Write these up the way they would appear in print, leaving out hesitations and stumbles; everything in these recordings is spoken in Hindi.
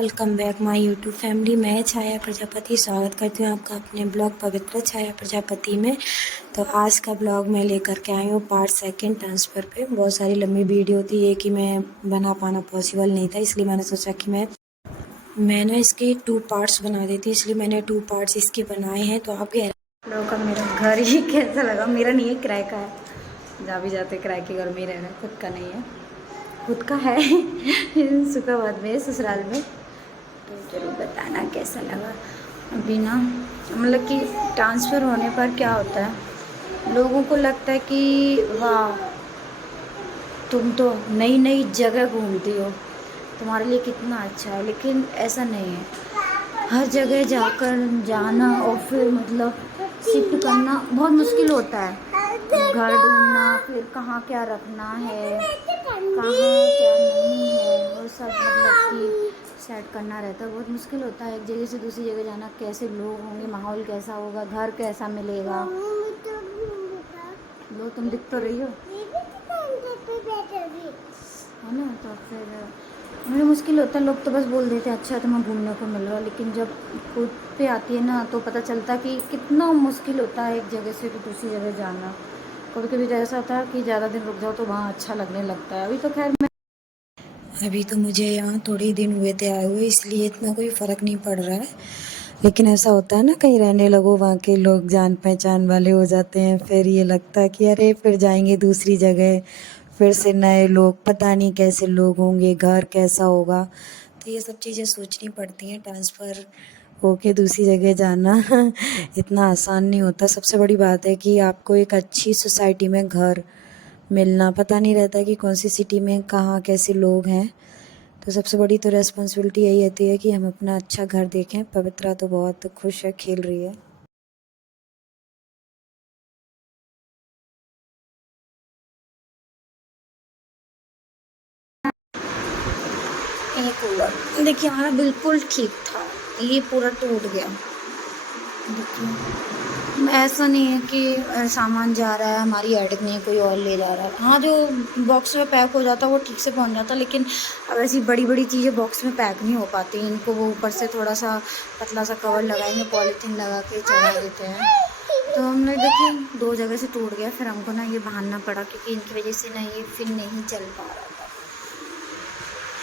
Welcome back my YouTube family. मैं छाया प्रजापति स्वागत करती हूँ आपका अपने ब्लॉग पवित्र छाया प्रजापति में। तो आज का ब्लॉग मैं लेकर के आई हूँ पार्ट सेकंड ट्रांसफ़र पे। बहुत सारी लंबी वीडियो थी, ये कि मैं बना पाना पॉसिबल नहीं था, इसलिए मैंने सोचा कि मैं ना इसके 2 पार्ट्स बना देती, इसलिए मैंने 2 पार्ट्स इसके बनाए हैं। तो आप लोगों का मेरा घर ही कैसा लगा? मेरा नहीं है, किराए का है। जा भी जाते किराए के घर में ही रहना, खुद का नहीं है। खुद का है सुखाबाद में, ससुराल में। तो ज़रूर बताना कैसा लगा। अभी ना मतलब कि ट्रांसफ़र होने पर क्या होता है, लोगों को लगता है कि वाह तुम तो नई नई जगह घूमती हो, तुम्हारे लिए कितना अच्छा है। लेकिन ऐसा नहीं है, हर जगह जाकर जाना और फिर मतलब शिफ्ट करना बहुत मुश्किल होता है। घर ढूंढना, फिर कहाँ क्या रखना है, कहाँ क्या नहीं है, वो सब मतलब कि सेट करना रहता है। बहुत मुश्किल होता है एक जगह से दूसरी जगह जाना। कैसे लोग होंगे, माहौल कैसा होगा, घर कैसा मिलेगा। लो तुम दिख तो रही हो है ना। तो फिर मुझे मुश्किल होता है। लोग तो बस बोल देते हैं अच्छा तुम्हें घूमने को मिल रहा है, लेकिन जब खुद पे आती है ना तो पता चलता है कि कितना मुश्किल होता है एक जगह से तो दूसरी जगह जाना। कभी कभी तो ऐसा होता है कि ज़्यादा दिन रुक जाओ तो वहाँ अच्छा लगने लगता है। अभी तो मुझे यहाँ थोड़े ही दिन हुए थे आए हुए, इसलिए इतना कोई फ़र्क नहीं पड़ रहा है। लेकिन ऐसा होता है ना, कहीं रहने लगो वहाँ के लोग जान पहचान वाले हो जाते हैं, फिर ये लगता है कि अरे फिर जाएंगे दूसरी जगह, फिर से नए लोग, पता नहीं कैसे लोग होंगे, घर कैसा होगा। तो ये सब चीज़ें सोचनी पड़ती हैं। ट्रांसफ़र होके दूसरी जगह जाना इतना आसान नहीं होता। सबसे बड़ी बात है कि आपको एक अच्छी सोसाइटी में घर मिलना, पता नहीं रहता कि कौन सी सिटी में कहाँ कैसे लोग हैं। तो सबसे बड़ी तो रेस्पॉन्सिबिलिटी यही होती है कि हम अपना अच्छा घर देखें। पवित्रा तो बहुत खुश है, खेल रही है। ये कूलर देखिए हमारा बिल्कुल ठीक था, ये पूरा टूट गया। देखिए ऐसा नहीं है कि सामान जा रहा है, हमारी एडिक नहीं है, कोई और ले जा रहा है। हाँ, जो बॉक्स में पैक हो जाता है वो ठीक से पहुंच जाता, लेकिन अब ऐसी बड़ी बड़ी चीज़ें बॉक्स में पैक नहीं हो पाती। इनको वो ऊपर से थोड़ा सा पतला सा कवर लगाएंगे, पॉलीथीन लगा के चढ़ा देते हैं। तो हमने देखिए 2 जगह से टूट गया, फिर हमको ना ये बांधना पड़ा क्योंकि इनकी वजह से ना ये फिर नहीं चल पा रहा था,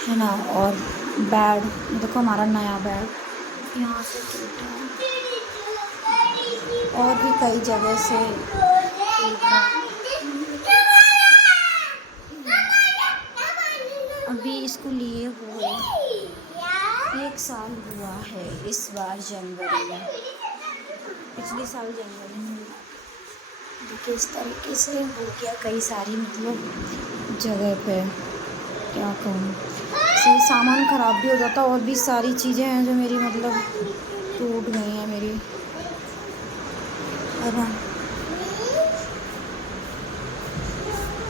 है ना। और बेड देखो, हमारा नया बेड यहाँ से टूटा है, और भी कई जगह से अभी इसको लिए हुए 1 साल हुआ है इस बार जनवरी में। पिछले साल जनवरी में देखिए इस तरीके से हो गया कई सारी मतलब जगह पे। क्या कहूँ, से सामान ख़राब भी हो जाता, और भी सारी चीज़ें हैं जो मेरी मतलब टूट गई हैं मेरी, है ना।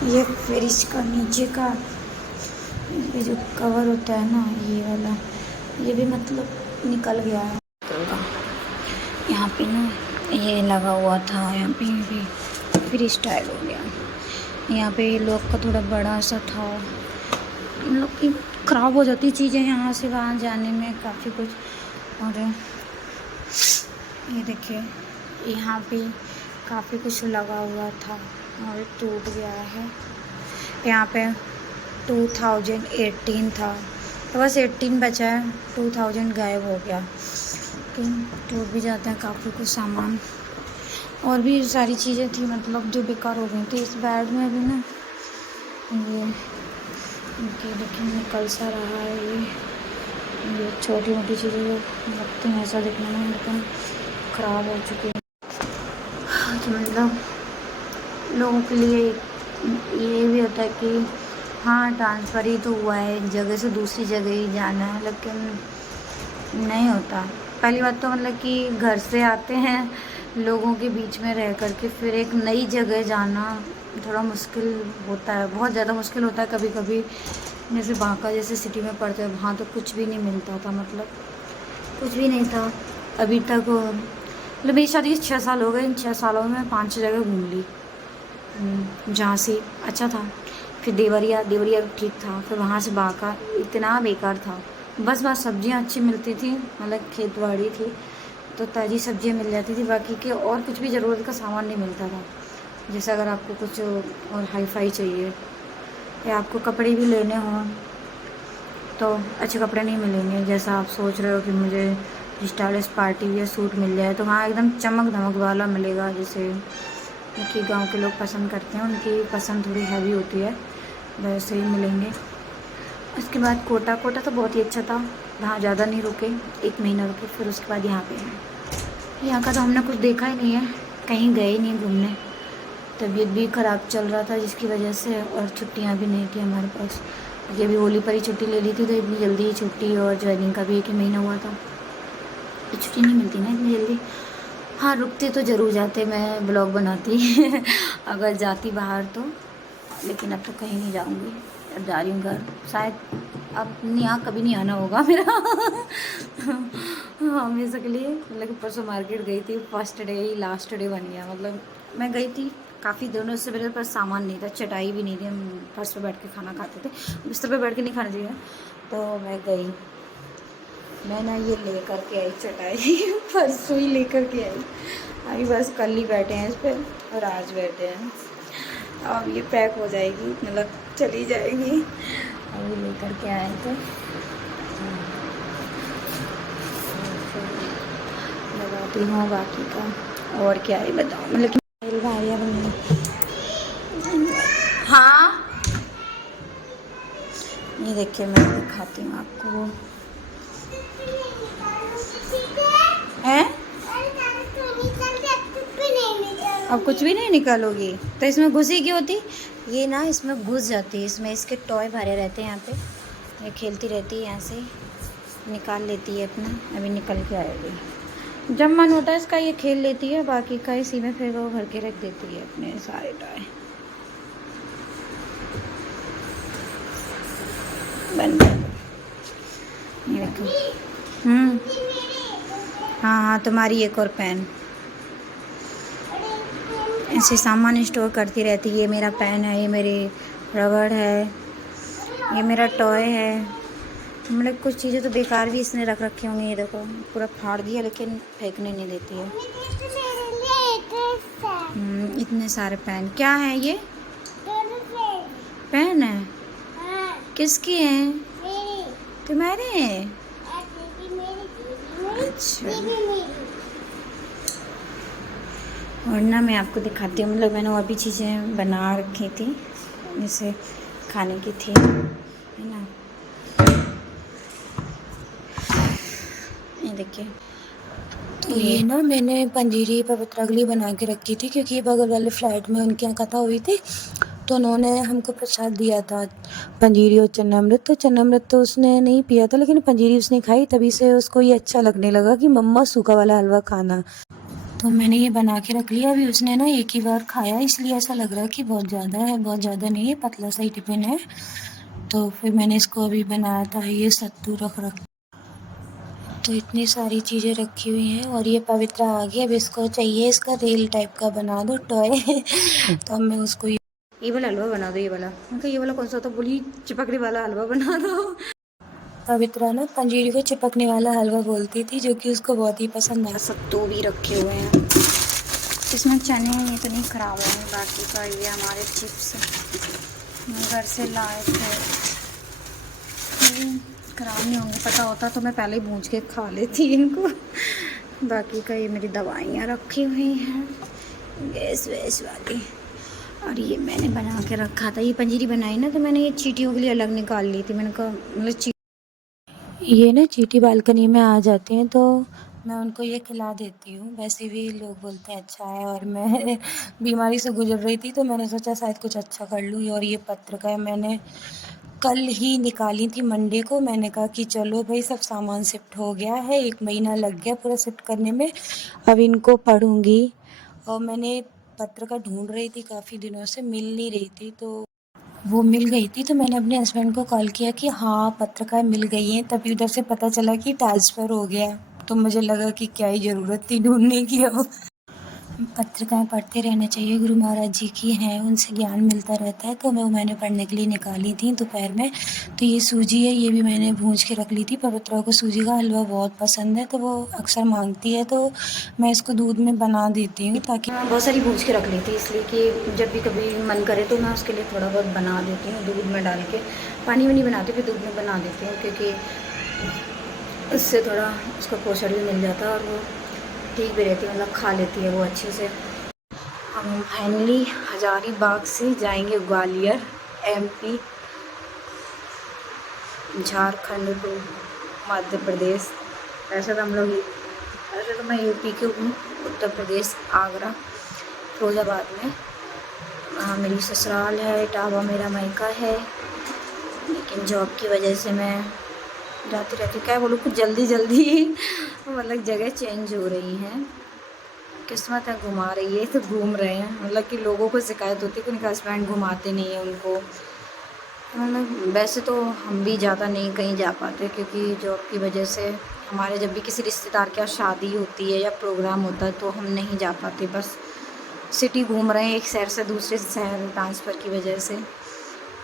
ये फ्रिज का नीचे का ये जो कवर होता है ना, ये वाला, ये भी मतलब निकल गया है। यहाँ पे ना ये लगा हुआ था, यहाँ पे भी फ्रिज टाइट हो गया। यहाँ पे लॉक का थोड़ा बड़ा सा था, मतलब कि ख़राब हो जाती चीज़ें यहाँ से वहाँ जाने में काफ़ी कुछ। और ये देखिए यहाँ पे काफ़ी कुछ लगा हुआ था और टूट गया है। यहाँ पे 2018 था, तो बस 18 बचा है, 2000 गायब हो गया। तो टूट भी जाता है काफ़ी कुछ सामान, और भी सारी चीज़ें थी मतलब जो बेकार हो गई थी। इस बेड में भी ना ये इनकी देखिए निकल सा रहा है, ये छोटी मोटी चीज़ें जो लगती हैं ऐसा दिखने में, लेकिन ख़राब हो चुकी है। तो मतलब लोगों के लिए ये भी होता है कि हाँ ट्रांसफ़र ही तो हुआ है, एक जगह से दूसरी जगह ही जाना है, लेकिन नहीं होता। पहली बात तो मतलब कि घर से आते हैं लोगों के बीच में रह कर के, फिर एक नई जगह जाना थोड़ा मुश्किल होता है, बहुत ज़्यादा मुश्किल होता है कभी कभी। जैसे बांका जैसे सिटी में पड़ते हैं, वहाँ तो कुछ भी नहीं मिलता था, मतलब कुछ भी नहीं था अभी तक। मतलब मेरी शादी के 6 साल हो गए, इन 6 सालों में मैं 5 जगह घूम ली। झांसी अच्छा था, फिर देवरिया ठीक था, फिर वहाँ से बांका इतना बेकार था, बस वहाँ सब्जियाँ अच्छी मिलती थी, मतलब खेत बाड़ी थी तो ताज़ी सब्जियाँ मिल जाती थी, बाकी के और कुछ भी ज़रूरत का सामान नहीं मिलता था। जैसे अगर आपको कुछ और हाई फाई चाहिए या आपको कपड़े भी लेने हों तो अच्छे कपड़े नहीं मिलेंगे। जैसा आप सोच रहे हो कि मुझे स्टाइलिश पार्टी या सूट मिल जाए, तो वहाँ एकदम चमक धमक वाला मिलेगा, जैसे कि गांव के लोग पसंद करते हैं, उनकी पसंद थोड़ी हैवी होती है, वैसे ही मिलेंगे। उसके बाद कोटा कोटा तो बहुत ही अच्छा था, वहाँ ज़्यादा नहीं रुके, 1 महीना रुके, फिर उसके बाद यहाँ पे हैं। यहाँ का तो हमने कुछ देखा ही नहीं है, कहीं गए ही नहीं घूमने। तबीयत भी ख़राब चल रहा था जिसकी वजह से, और छुट्टियाँ भी नहीं थी हमारे पास। ये अभी होली पर ही छुट्टी ले ली थी, तो इतनी जल्दी ही छुट्टी, और ज्वाइनिंग का भी 1 ही महीना हुआ था, तो छुट्टी नहीं मिलती ना इतनी जल्दी। हाँ, रुकते तो ज़रूर जाते, मैं ब्लॉग बनाती अगर जाती बाहर तो, लेकिन अब तो कहीं नहीं जाऊँगी, अब जा रही हूँ घर। शायद अब यहाँ कभी नहीं आना होगा मेरा हमेशा के लिए। मतलब परसों मार्केट गई थी, फर्स्ट डे ही लास्ट डे बन गया। मतलब मैं गई थी काफ़ी दिनों से, मेरे पास सामान नहीं था, चटाई भी नहीं थी, हम फर्श पे बैठ के खाना खाते थे, बिस्तर पे बैठ के नहीं खाना चाहिए। तो मैं गई, मैं ना ये लेकर के आई चटाई परसों ही लेकर के आई, अभी बस कल ही बैठे हैं इस पर और आज बैठे हैं। अब ये पैक हो जाएगी, मतलब चली जाएगी। अभी लेकर के आए थे, लगाती हूँ बाकी का। और क्या है बताओ, मतलब कि भारिया बनी। हाँ, ये देखिए मैं दिखाती हूँ आपको। हैं? अब कुछ भी नहीं निकालोगी तो इसमें घुसी क्यों होती? ये ना इसमें घुस जाती है, इसमें इसके टॉय भरे रहते हैं यहाँ पे, ये खेलती रहती है, यहाँ से निकाल लेती है अपना। अभी निकल के आएगी, जब मन होता है इसका ये खेल लेती है, बाकी का इसी में फिर वो भर के रख देती है अपने सारे टॉय। बन गया, ये देखो। हाँ हाँ, तुम्हारी एक और पेन। ऐसे सामान स्टोर करती रहती है। ये मेरा पेन है, ये मेरी रबड़ है, ये मेरा टॉय है। मतलब कुछ चीज़ें तो बेकार भी इसने रख रखी होंगी। ये देखो पूरा फाड़ दिया, लेकिन फेंकने नहीं देती है। इतने सारे पेन क्या है? ये पेन है? किसकी है? तुम्हारे हैं? अच्छा, और ना मैं आपको दिखाती हूँ, मतलब मैंने और भी चीज़ें बना रखी थी, जैसे खाने की थी, है ना। ये देखिए, तो ये ना मैंने पंजीरी पवित्रा के लिए बना के रखी थी, क्योंकि बगल वाले फ्लैट में उनके यहाँ कथा हुई थी, तो उन्होंने हमको प्रसाद दिया था पंजीरी और चन्नामृत। तो चन्नामृत तो उसने नहीं पिया था, लेकिन पंजीरी उसने खाई, तभी से उसको ये अच्छा लगने लगा कि मम्मा सूखा वाला हलवा खाना। तो मैंने ये बना के रख लिया। अभी उसने ना एक ही बार खाया, इसलिए ऐसा लग रहा है कि बहुत ज़्यादा है, बहुत ज़्यादा नहीं है, पतला सा ही टिफिन है। तो फिर मैंने इसको अभी बनाया था, ये सत्तू रख तो इतनी सारी चीज़ें रखी हुई हैं। और ये पवित्रा आ गई, अब इसको चाहिए इसका रेल टाइप का बना दो टॉय तो अब मैं उसको ये वाला हलवा बना दो, ये वाला। उनका ये वाला कौन सा था? बोली चिपकने वाला हलवा बना दो। पवित्रा ना पंजीरी को चिपकने वाला हलवा बोलती थी, जो कि उसको बहुत ही पसंद आया। सत्तू भी रखे हुए हैं इसमें, चने ये तो नहीं खराब होंगे। बाकी का ये हमारे चिप्स घर से लाए थे, खराब नहीं होंगे, पता होता तो मैं पहले ही भूंज के खा लेती इनको। बाकी का ये मेरी दवाइयाँ रखी हुई हैं, गैस वैस वाली। और ये मैंने बना के रखा था, ये पंजीरी बनाई ना, तो मैंने ये चींटियों के लिए अलग निकाल ली थी। मैंने कहा मतलब ये ना चींटी बालकनी में आ जाते हैं, तो मैं उनको ये खिला देती हूँ। वैसे भी लोग बोलते हैं अच्छा है, और मैं बीमारी से गुजर रही थी, तो मैंने सोचा शायद कुछ अच्छा कर लूँ। और ये पत्रिका मैंने कल ही निकाली थी, मंडे को। मैंने कहा कि चलो भाई, सब सामान शिफ्ट हो गया है, 1 महीना लग गया पूरा शिफ्ट करने में, अब इनको पढ़ूँगी। और मैंने पत्रिका ढूंढ रही थी, काफ़ी दिनों से मिल नहीं रही थी, तो वो मिल गई थी। तो मैंने अपने हस्बैंड को कॉल किया कि हाँ पत्रिका मिल गई हैं, तभी उधर से पता चला कि ट्रांसफ़र हो गया। तो मुझे लगा कि क्या ही ज़रूरत थी ढूंढने की अब। पत्रिकाएं पढ़ते रहना चाहिए, गुरु महाराज जी की हैं, उनसे ज्ञान मिलता रहता है। तो मैंने पढ़ने के लिए निकाली थी दोपहर में। तो ये सूजी है, ये भी मैंने भूंज के रख ली थी। पवित्रा को सूजी का हलवा बहुत पसंद है, तो वो अक्सर मांगती है, तो मैं इसको दूध में बना देती हूँ ताकि बहुत सारी भूज के रख ली थी, इसलिए कि जब भी कभी मन करे तो मैं उसके लिए थोड़ा बहुत बना देती हूँ दूध में डाल के। पानी में नहीं बनाती, फिर दूध में बना देती हूँ, क्योंकि इससे थोड़ा उसका पोषण भी मिल जाता है और वो ठीक भी रहती है, मतलब खा लेती है वो अच्छे से। हम फाइनली हजारीबाग से जाएंगे ग्वालियर, MP, झारखंड टू मध्य प्रदेश। वैसे तो मैं UP की हूँ, उत्तर प्रदेश, आगरा, फिरोजाबाद में। मेरी ससुराल है, इटावा मेरा मायका है, लेकिन जॉब की वजह से मैं जाती रहती हूँ। क्या बोलूँ, कुछ जल्दी मतलब जगह चेंज हो रही हैं। किस्मत है घुमा रही है, तो घूम रहे हैं। मतलब कि लोगों को शिकायत होती है कि उनका हस्बैंड घुमाते नहीं है उनको। मतलब वैसे तो हम भी ज़्यादा नहीं कहीं जा पाते, क्योंकि जॉब की वजह से हमारे जब भी किसी रिश्तेदार के यहाँ शादी होती है या प्रोग्राम होता है तो हम नहीं जा पाते। बस सिटी घूम रहे हैं, एक शहर से दूसरे शहर ट्रांसफ़र की वजह से।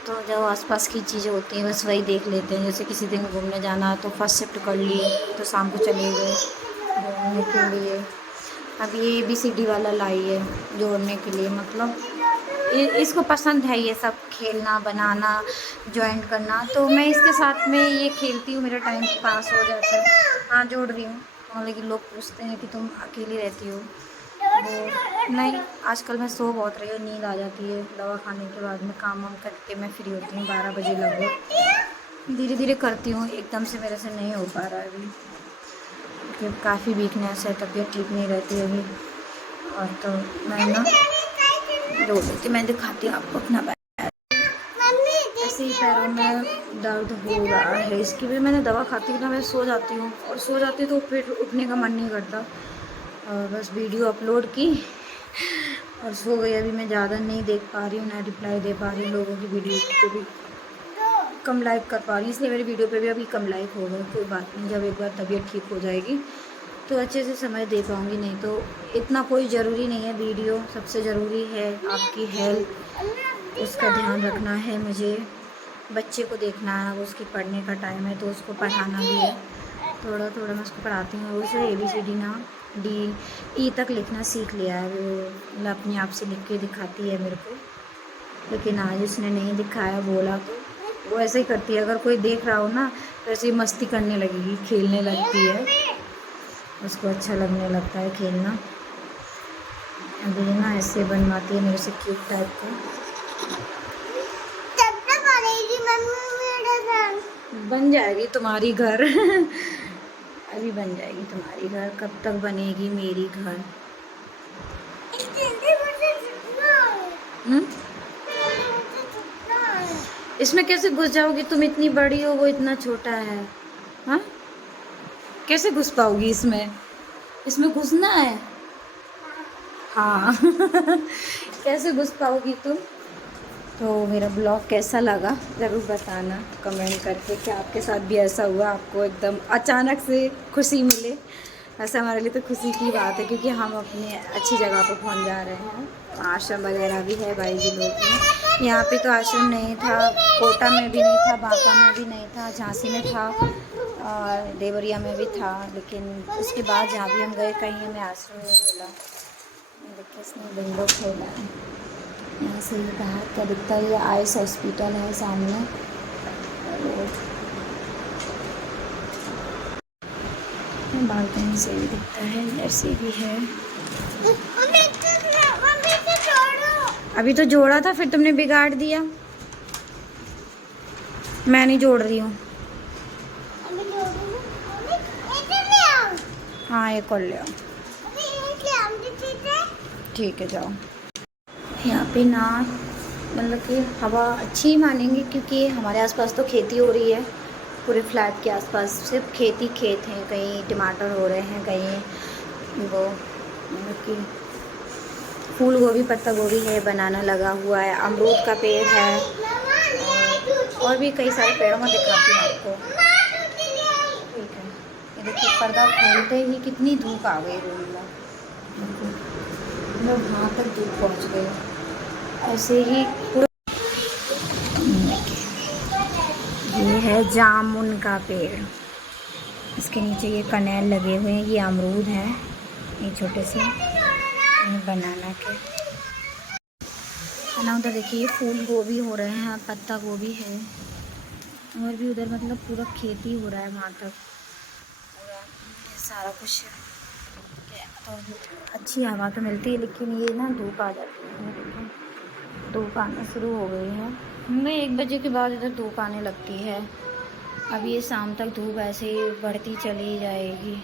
तो जो आसपास की चीज़ें होती हैं बस वही देख लेते हैं। जैसे किसी दिन घूमने जाना है तो फर्स्ट शिफ्ट कर लिए, तो शाम को चले गए घूमने के लिए। अब ये ABCD वाला लाई है जोड़ने के लिए, मतलब इसको पसंद है ये सब खेलना, बनाना, जॉइंट करना। तो मैं इसके साथ में ये खेलती हूँ, मेरा टाइम पास हो जाता है। हाँ, जोड़ रही हूँ। और लेकिन लोग पूछते हैं कि तुम अकेली रहती हो। वो नहीं, आजकल मैं सो बहुत रही हूँ, नींद आ जाती है। दवा खाने के बाद में काम वाम करके मैं फ्री होती हूँ 12 बजे लगभग। धीरे धीरे करती हूँ, एकदम से मेरे से नहीं हो पा रहा है अभी, क्योंकि काफ़ी वीकनेस है, तबीयत ठीक नहीं रहती अभी। और तो मैं ना रो लेती, मैं दिखाती हूँ आपको अपना पैर। ऐसे ही पैरों में दर्द हो रहा है, इसकी भी मैंने दवा खाती हूँ ना, मैं सो जाती हूँ, और सो जाती तो फिर उठने का मन नहीं करता। और बस वीडियो अपलोड की और सो गई। अभी मैं ज़्यादा नहीं देख पा रही हूँ, ना रिप्लाई दे पा रही हूँ लोगों की वीडियो को भी, कम लाइक कर पा रही हूँ, इसलिए मेरी वीडियो पे भी अभी कम लाइक हो गए। कोई बात नहीं, जब एक बार तबीयत ठीक हो जाएगी तो अच्छे से समय दे पाऊँगी। नहीं तो इतना कोई ज़रूरी नहीं है वीडियो, सबसे ज़रूरी है आपकी हेल्थ, उसका ध्यान रखना है मुझे। बच्चे को देखना है, वो उसके पढ़ने का टाइम है तो उसको पढ़ाना भी है। थोड़ा थोड़ा मैं उसको पढ़ाती हूँ। उसे ABCD ना D, E तक लिखना सीख लिया है वो, मतलब अपने आप से लिख के दिखाती है मेरे को। लेकिन आज उसने नहीं दिखाया, बोला तो वो ऐसे ही करती है। अगर कोई देख रहा हो ना तो ऐसे ही मस्ती करने लगेगी, खेलने लगती है, उसको अच्छा लगने लगता है खेलना। अभी ना ऐसे बनवाती है मेरे से क्यूट टाइप का। बन जाएगी तुम्हारी घर अभी बन जाएगी तुम्हारी घर, कब तक बनेगी मेरी घर? इसमें कैसे घुस जाओगी तुम? इतनी बड़ी हो, वो इतना छोटा है। हाँ, कैसे घुस पाओगी इसमें? इसमें घुसना है। हाँ कैसे घुस पाओगी तुम? तो मेरा ब्लॉग कैसा लगा ज़रूर बताना कमेंट करके, कि आपके साथ भी ऐसा हुआ, आपको एकदम अचानक से खुशी मिले। ऐसा हमारे लिए तो खुशी की बात है, क्योंकि हम अपनी अच्छी जगह पर पहुंच जा रहे हैं। आश्रम वगैरह भी है, भाई जी लोग हैं। यहाँ पे तो आश्रम नहीं था, कोटा में भी नहीं था, बांका में भी नहीं था, झांसी में था और देवरिया में भी था। लेकिन उसके बाद जहाँ भी हम गए कहीं हमें आश्रम नहीं मिला। देखिए इसने विंडो खोला है, यहाँ से ये बाहर का दिखता है। ये आइस हॉस्पिटल है सामने। बालकनी से भी दिखता है, इधर से भी है। अभी तो जोड़ा था, फिर तुमने बिगाड़ दिया। मैं नहीं जोड़ रही हूँ। हाँ, एक और ले आओ। ठीक है, जाओ। यहाँ पे ना मतलब कि हवा अच्छी मानेंगे, क्योंकि हमारे आसपास तो खेती हो रही है। पूरे फ्लैट के आसपास सिर्फ खेती खेत हैं। कहीं टमाटर हो रहे हैं, कहीं वो मतलब कि फूल गोभी, पत्ता गोभी है, बनाना लगा हुआ है, अमरूद का पेड़ है, और भी कई सारे पेड़ों में दिखाती हूँ आपको। ठीक है, ये देखिए पर्दा खोलते ही कितनी धूप आ गई रूम में। मतलब वहाँ तक धूप पहुँच गई। ऐसे ही पूरा ये है जामुन का पेड़, इसके नीचे ये कनेल लगे हुए हैं, ये अमरूद हैं, ये छोटे से, ये बनाना के है ना। उधर देखिए ये फूल गोभी हो रहे हैं, पत्ता गोभी है, और भी उधर मतलब पूरा खेती हो रहा है वहाँ तक पूरा, ये सारा कुछ। तो अच्छी हवा तो मिलती है, लेकिन ये ना धूप आ जाती है, देखो धूप आना शुरू हो गई है। मैं 1 बजे के बाद इधर धूप आने लगती है। अब ये शाम तक धूप ऐसे ही बढ़ती चली जाएगी।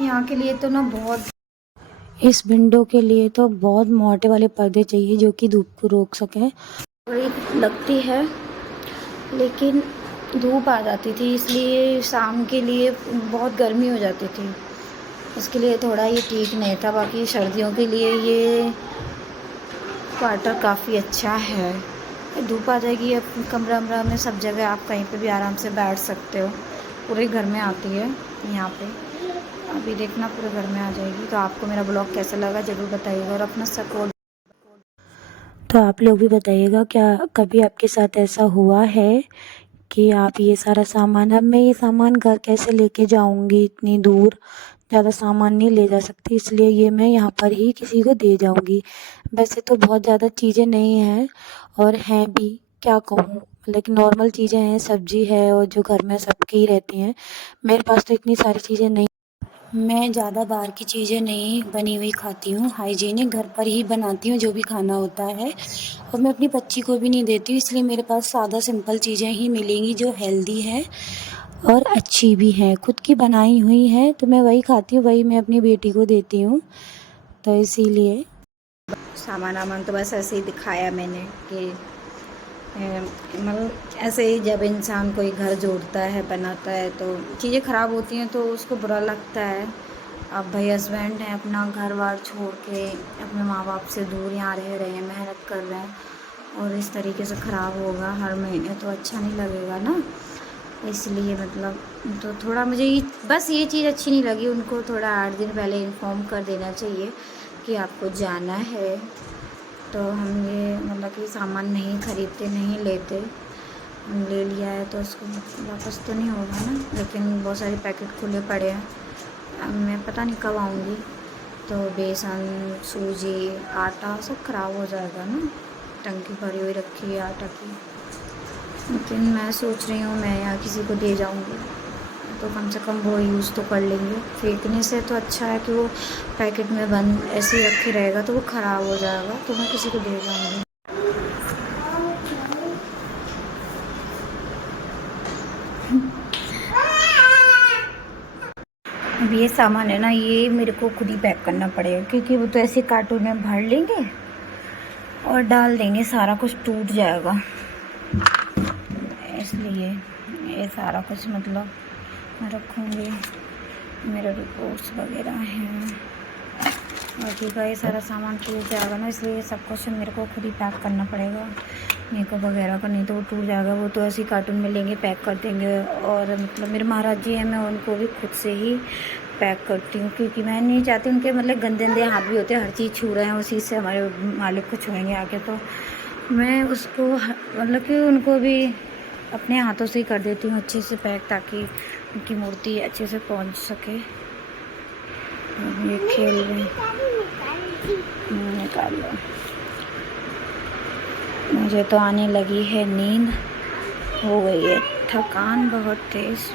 यहाँ के लिए तो ना बहुत, इस विंडो के लिए तो बहुत मोटे वाले पर्दे चाहिए जो कि धूप को रोक सकें। बड़ी लगती है, लेकिन धूप आ जाती थी, इसलिए शाम के लिए बहुत गर्मी हो जाती थी, इसके लिए थोड़ा ये ठीक नहीं था। बाकी सर्दियों के लिए ये क्वार्टर काफ़ी अच्छा है। धूप आ जाएगी, अब कमरा वमरा में सब जगह आप कहीं पे भी आराम से बैठ सकते हो। पूरे घर में आती है यहाँ पे, अभी देखना पूरे घर में आ जाएगी। तो आपको मेरा ब्लॉग कैसा लगा ज़रूर बताइएगा, और अपना सपोर्ट। तो आप लोग भी बताइएगा, क्या कभी आपके साथ ऐसा हुआ है कि आप ये सारा सामान, अब मैं ये सामान घर कैसे लेके जाऊंगी, इतनी दूर ज़्यादा सामान नहीं ले जा सकती, इसलिए ये मैं यहाँ पर ही किसी को दे जाऊंगी। वैसे तो बहुत ज़्यादा चीज़ें नहीं हैं, और हैं भी, क्या कहूँ, लेकिन नॉर्मल चीज़ें हैं, सब्जी है, और जो घर में सबकी ही रहती हैं। मेरे पास तो इतनी सारी चीज़ें नहीं, मैं ज़्यादा बाहर की चीज़ें नहीं बनी हुई खाती हूँ, हाइजीनिक घर पर ही बनाती हूँ जो भी खाना होता है, और मैं अपनी बच्ची को भी नहीं देती हूँ, इसलिए मेरे पास सादा सिंपल चीज़ें ही मिलेंगी जो हेल्दी है और अच्छी भी हैं, खुद की बनाई हुई हैं, तो मैं वही खाती हूँ, वही मैं अपनी बेटी को देती हूँ। तो इसीलिए सामान वामान तो बस ऐसे ही दिखाया मैंने कि मतलब ऐसे ही जब इंसान कोई घर जोड़ता है, बनाता है, तो चीज़ें ख़राब होती हैं तो उसको बुरा लगता है। अब भाई हस्बैंड हैं, अपना घर बार छोड़ के अपने माँ बाप से दूर यहाँ रह रहे हैं, मेहनत कर रहे हैं, और इस तरीके से ख़राब होगा हर महीने तो अच्छा नहीं लगेगा ना। इसलिए मतलब तो थोड़ा मुझे बस ये चीज़ अच्छी नहीं लगी, उनको थोड़ा 8 दिन पहले इन्फॉर्म कर देना चाहिए कि आपको जाना है। तो हम ये मतलब कि सामान नहीं ख़रीदते, नहीं लेते, ले लिया है तो उसको वापस तो नहीं होगा ना। लेकिन बहुत सारे पैकेट खुले पड़े हैं, अब मैं पता नहीं कब आऊँगी, तो बेसन, सूजी, आटा सब ख़राब हो जाएगा ना। टंकी भरी हुई रखी है आटा की, लेकिन मैं सोच रही हूँ मैं यहाँ किसी को दे जाऊँगी, तो कम से कम वो यूज़ तो कर लेंगे। फेंकने से तो अच्छा है कि वो पैकेट में बंद ऐसे ही रखे रहेगा तो वो ख़राब हो जाएगा, तो मैं किसी को दे जाऊँगी। अब ये सामान है ना, ये मेरे को खुद ही पैक करना पड़ेगा, क्योंकि वो तो ऐसे कार्टून में भर लेंगे और डाल देंगे, सारा कुछ टूट जाएगा। इसलिए ये सारा कुछ मतलब मैं रखूँगी, मेरे रिपोर्ट्स वगैरह हैं, बाकी का ये सारा सामान टूट जाएगा ना, इसलिए ये सब कुछ मेरे को खुद ही पैक करना पड़ेगा, मेकअप वगैरह का, नहीं तो वो टूट जाएगा। वो तो ऐसे ही कार्टून में लेंगे, पैक कर देंगे। और मतलब मेरे महाराज जी हैं, मैं उनको भी खुद से ही पैक करती हूँ, क्योंकि मैं नहीं चाहती उनके मतलब गंदे गंदे हाथ भी होते हैं, हर चीज़ छू रहे हैं, उसी से हमारे मालिक को छुएंगे आके, तो मैं उसको मतलब कि उनको भी अपने हाथों से ही कर देती हूँ अच्छे से पैक, ताकि उनकी मूर्ति अच्छे से पहुँच सके। ये खेल रहे निकाल लो। मुझे तो आने लगी है नींद, हो गई है थकान बहुत तेज़।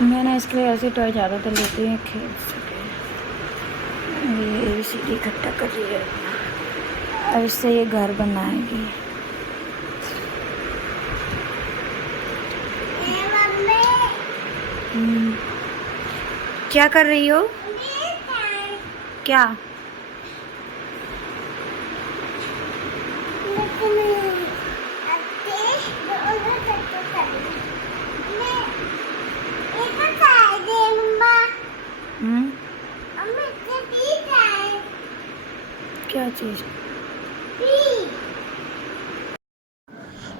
मैं ना इसके लिए ऐसे टॉय ज़्यादातर लेती हूँ खेल सके। ये सीढ़ी इकट्ठा कर रही है, अब इससे ये घर बनाएगी। क्या कर रही हो? क्या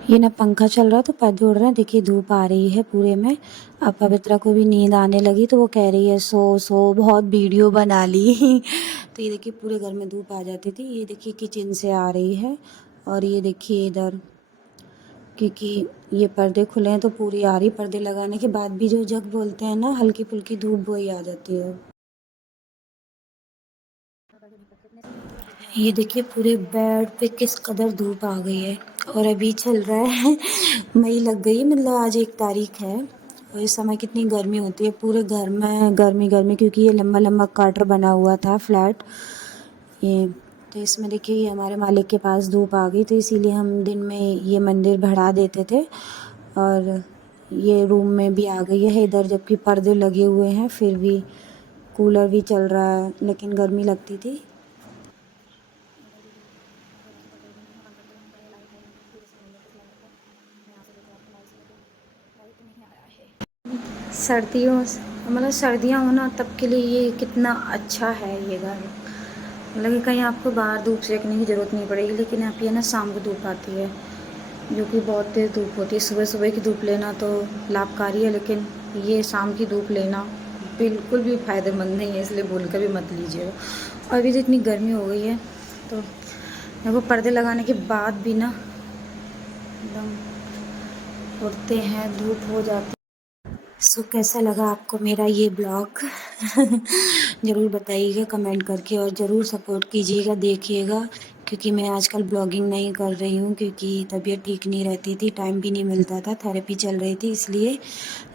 ये ना पंखा चल रहा है तो पर्दे उड़ रहे हैं। देखिए धूप आ रही है पूरे में। अब पवित्रा को भी नींद आने लगी तो वो कह रही है सो सो, बहुत वीडियो बना ली। तो ये देखिए पूरे घर में धूप आ जाती थी। ये देखिए किचन से आ रही है और ये देखिए इधर, क्योंकि ये पर्दे खुले हैं तो पूरी आ रही। पर्दे लगाने के बाद भी जो जग बोलते हैं ना, हल्की फुल्की धूप वही आ जाती है। ये देखिए पूरे बेड पे किस कदर धूप आ गई है और अभी चल रहा है मई लग गई, मतलब आज 1 तारीख है। और इस समय कितनी गर्मी होती है, पूरे घर में गर्मी गर्मी, क्योंकि ये लंबा लंबा क्वार्टर बना हुआ था फ्लैट ये। तो इसमें देखिए ये हमारे मालिक के पास धूप आ गई, तो इसीलिए हम दिन में ये मंदिर बढ़ा देते थे और ये रूम में भी आ गई है इधर, जबकि पर्दे लगे हुए हैं फिर भी कूलर भी चल रहा है, लेकिन गर्मी लगती थी। सर्दियों मतलब सर्दियाँ होना तब के लिए ये कितना अच्छा है ये घर। मतलब कि कहीं आपको बाहर धूप सेकने की ज़रूरत नहीं पड़ेगी, लेकिन यहाँ पे ना शाम को धूप आती है जो कि बहुत तेज़ धूप होती है। सुबह सुबह की धूप लेना तो लाभकारी है, लेकिन ये शाम की धूप लेना बिल्कुल भी फ़ायदेमंद नहीं है, इसलिए भूल कर भी मत लीजिएगा। और अभी तो इतनी गर्मी हो गई है तो देखो पर्दे लगाने के बाद भी ना एकदम उड़ते हैं, धूप हो जाती। सो कैसा लगा आपको मेरा ये ब्लॉग ज़रूर बताइएगा कमेंट करके, और ज़रूर सपोर्ट कीजिएगा, देखिएगा, क्योंकि मैं आजकल ब्लॉगिंग नहीं कर रही हूँ क्योंकि तबीयत ठीक नहीं रहती थी, टाइम भी नहीं मिलता था, थेरेपी चल रही थी इसलिए।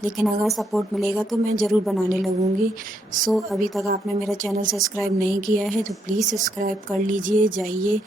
लेकिन अगर सपोर्ट मिलेगा तो मैं ज़रूर बनाने लगूँगी। सो अभी तक आपने मेरा चैनल सब्सक्राइब नहीं किया है तो प्लीज़ सब्सक्राइब कर लीजिए, जाइए